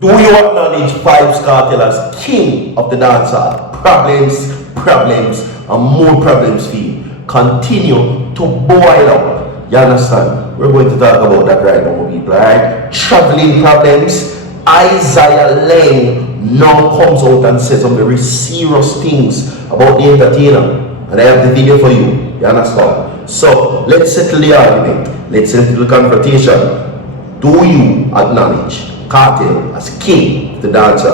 Do you acknowledge VYBZ KARTEL as king of the dancehall? Problems, and more problems for you continue to boil up. You understand? We're going to talk about that right now, people. Alright? Traveling problems. Isaiah LAING now comes out and says some very serious things about the entertainer. And I have the video for you. You understand? So let's settle the argument. Let's settle the confrontation. Do you acknowledge Kartel as king of the dancer?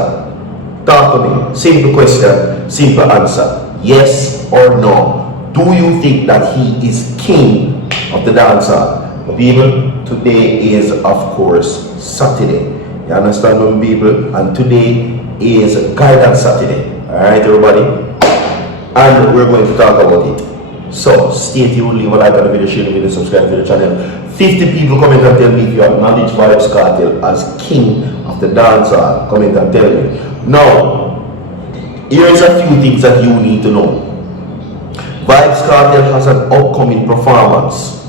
Talk to me. Simple question, simple answer. Yes or no? Do you think that he is king of the dancer? People, today is of course Saturday. You understand me, people? And today is Guidance Saturday. Alright, everybody? And we're going to talk about it. So stay tuned, leave a like on the video, share the video, subscribe to the channel. 50 people comment and tell me if you acknowledge VYBZ KARTEL as king of the dancer. Comment and tell me. Now, here's a few things that you need to know. VYBZ KARTEL has an upcoming performance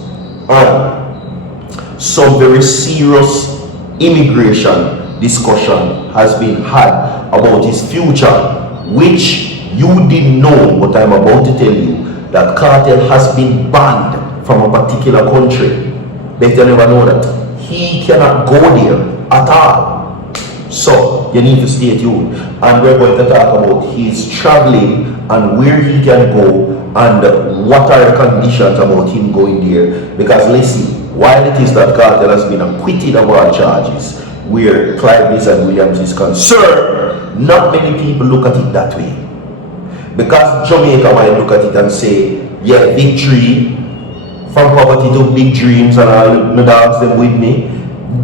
and some very serious immigration discussion has been had about his future, which you didn't know, but I'm about to tell you that Kartel has been banned from a particular country. But you never know that he cannot go there at all. So you need to stay tuned, and we're going to talk about his traveling and where he can go and what are the conditions about him going there. Because listen, while it is that Kartel has been acquitted of all charges where Clyde Williams is concerned, not many people look at it that way. Because Jamaica might look at it and say, yeah, victory from poverty to big dreams and all the dogs them with me.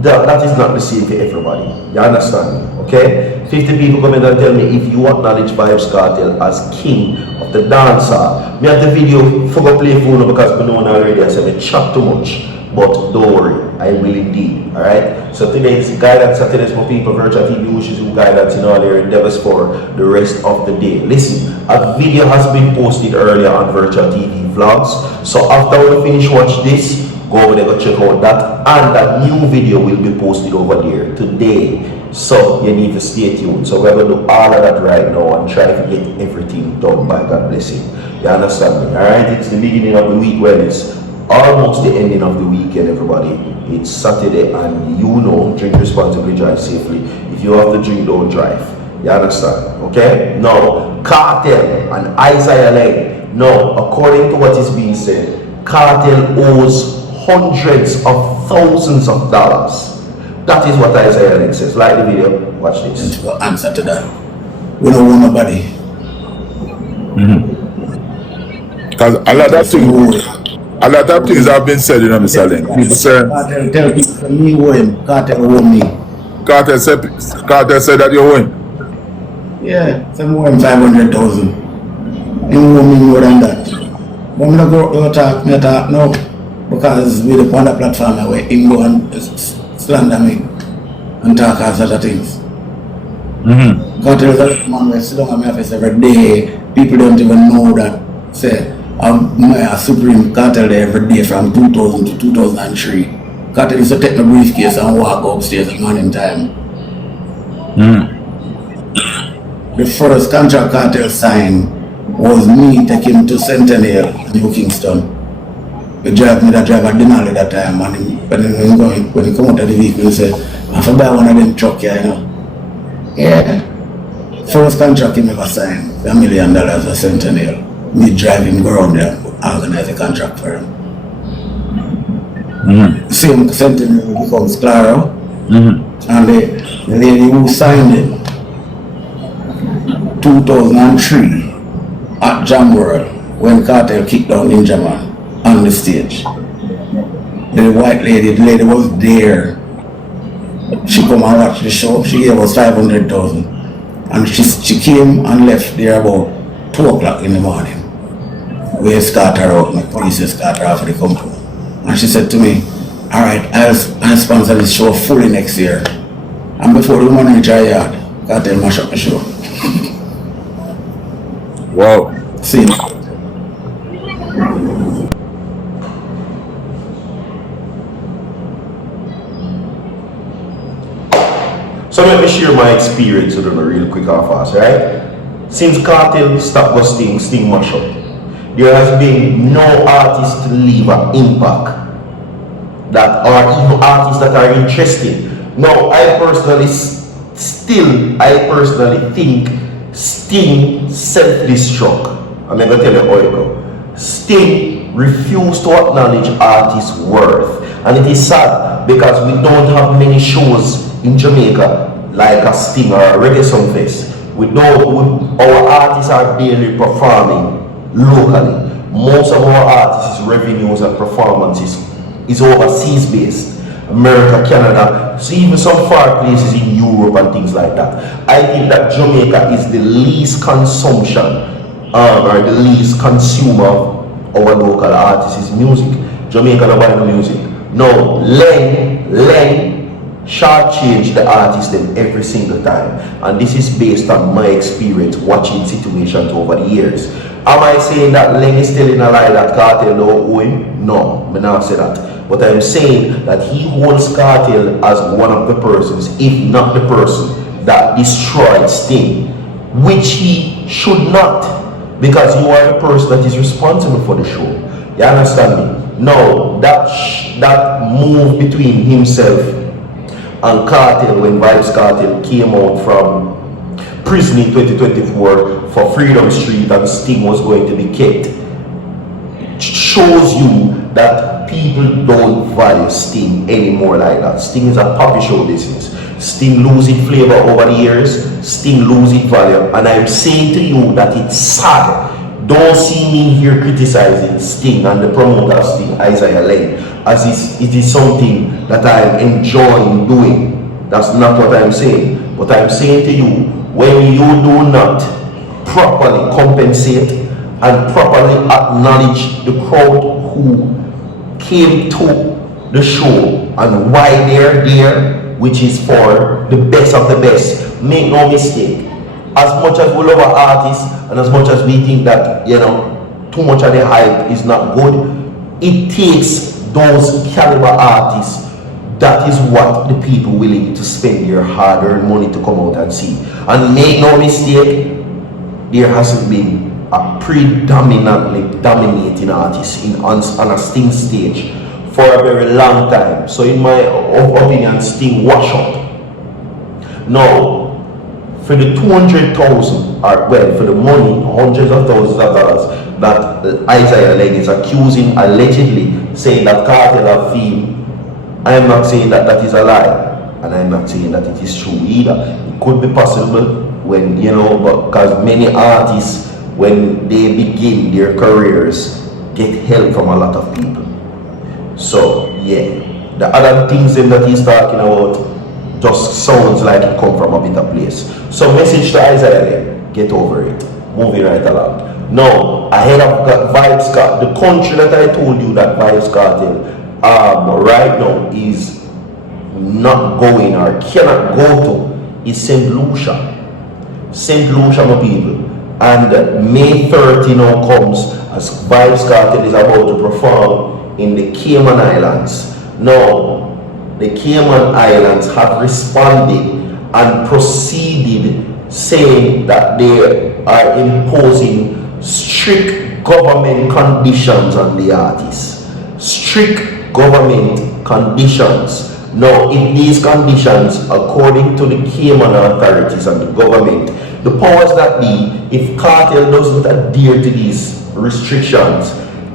That is not the same for everybody. You understand me? Okay? 50 people come in and tell me if you acknowledge VYBZ KARTEL as king of the dancer. Me have the video for play phone because I know already I said I chat too much. But don't worry, I will indeed. Alright? So today is Guidance Saturday for people, Virtual TV wishes you guidance in all their endeavors for the rest of the day. Listen, a video has been posted earlier on Virtual TV Vlogs. So after we finish watch this, go over there, go check out that. And that new video will be posted over there today. So you need to stay tuned. So we're going to do all of that right now and try to get everything done by God blessing. You understand me? Alright? It's the beginning of the week when it's almost the ending of the weekend, everybody. It's Saturday and you know, drink responsibly, drive safely. If you have to drink, don't drive. You understand? Okay? Now, Kartel and Isaiah LAING. Now, according to what is being said, Kartel owes hundreds of thousands of dollars. That is what Isaiah LAING says. Like the video, watch this. And to answer to that, we don't want nobody. Because a lot of things have been said, you know, Mr. LAING. People say, Kartel tell people for me owe him, Kartel owe me. Kartel said that you owe him. Yeah, some owe him 500,000. He owe me more than that. But I'm not going to talk now because we're on the platform where he go and slander me and talk all sort of things. Kartel is a man who sit down in my office every day. People don't even know that. Say, I'm a Supreme Kartel there every day from 2000 to 2003. Kartel used to take my briefcase and walk upstairs at morning time. The first contract Kartel signed was me taking him to Centennial in New Kingston. He drive me that drive at Denali at that time, and when he come out of the vehicle, he said, I have to buy one of them truck here, you know. Yeah. First contract he ever signed, $1 million for Centennial. Me driving around there and organize a contract for him. Same Centennial becomes Claro. And the lady who signed it 2003 at Jam World when Kartel kicked down Ninja Man on the stage. The white lady, the lady was there. She come and watch the show. She gave us 500,000. And she came and left there about 2 o'clock in the morning. We start her out, my police start her off of the company. And she said to me, alright, I'll sponsor this show fully next year. And before the woman reach her yard, Kartel mash up the show. Wow. See? So let me share my experience with them real quick or fast, right? Since Cartel stopped with Sting mash up, there has been no artist to leave an impact that are even artists that are interested. Now, I personally think Sting self-destruct. I'm gonna tell you how it go. Sting refused to acknowledge artists' worth, and it is sad because we don't have many shows in Jamaica like a Sting or a Reggae Songfest. Our artists are barely performing locally. Most of our artists' revenues and performances is overseas based. America, Canada, so even some far places in Europe and things like that. I think that Jamaica is the least consumption or the least consumer of our local artists' music. Jamaica don't buy no music. No, LAING shortchange the artist them every single time, and this is based on my experience watching situations over the years. Am I saying that LAING is telling a lie that Cartel don't owe him? No, I not say that. But I'm saying that he holds Cartel as one of the persons, if not the person, that destroyed Sting, which he should not, because you are the person that is responsible for the show. You understand me? No, that move between himself and Cartel, when VYBZ KARTEL came out from prison in 2024 for Freedom Street and Sting was going to be kept, shows you that people don't value Sting anymore like that. Sting is a puppy show business. Sting losing flavor over the years, Sting losing value, and I'm saying to you that it's sad. Don't see me here criticizing Sting and the promoter of Sting, Isaiah LAING, as it is something that I'm enjoying doing. That's not what I'm saying. But I'm saying to you, when you do not properly compensate and properly acknowledge the crowd who came to the show and why they're there, which is for the best of the best, make no mistake. As much as we love our artists and as much as we think that, you know, too much of the hype is not good, it takes those caliber artists. That is what the people willing to spend their hard-earned money to come out and see. And make no mistake, there hasn't been a predominantly dominating artist on a Sting stage for a very long time. So in my opinion, Sting wash up. Now, for the 200,000, or well, for the money, hundreds of thousands of dollars that Isaiah LAING is accusing, allegedly saying that Cartel have fee, I am not saying that that is a lie, and I'm not saying that it is true either. It could be possible when, you know, because many artists, when they begin their careers, get help from a lot of people. So yeah, the other things that he's talking about just sounds like it come from a bitter place. So message to Isaiah LAING, get over it. Moving right along. Now, ahead of VYBZ KARTEL, the country that I told you that VYBZ KARTEL right now is not going or cannot go to is St. Lucia. St. Lucia, my people. And May 30 now comes as VYBZ KARTEL is about to perform in the Cayman Islands. Now, the Cayman Islands have responded and proceeded saying that they are imposing strict government conditions on the artists. Strict government conditions. Now, in these conditions, according to the Cayman authorities and the government, the powers that be, if Cartel doesn't adhere to these restrictions,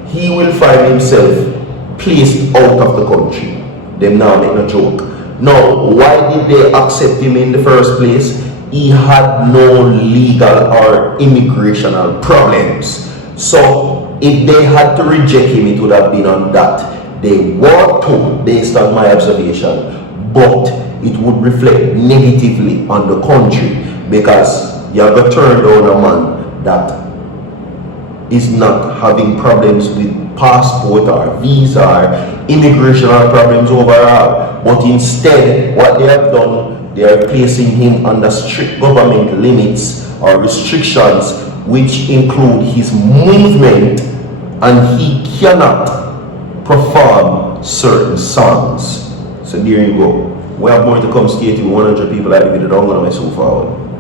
he will find himself placed out of the country. Them now make no joke. Now, why did they accept him in the first place? He had no legal or immigrational problems. So, if they had to reject him, it would have been on that. They were to, based on my observation, but it would reflect negatively on the country because you have to turn down a man that is not having problems with passport or visa or immigration problems overall, but instead what they have done, they are placing him under strict government limits or restrictions which include his movement, and he cannot perform certain songs. So there you go. We have more to come skating. 100 people at the video. Don't go to my so forward.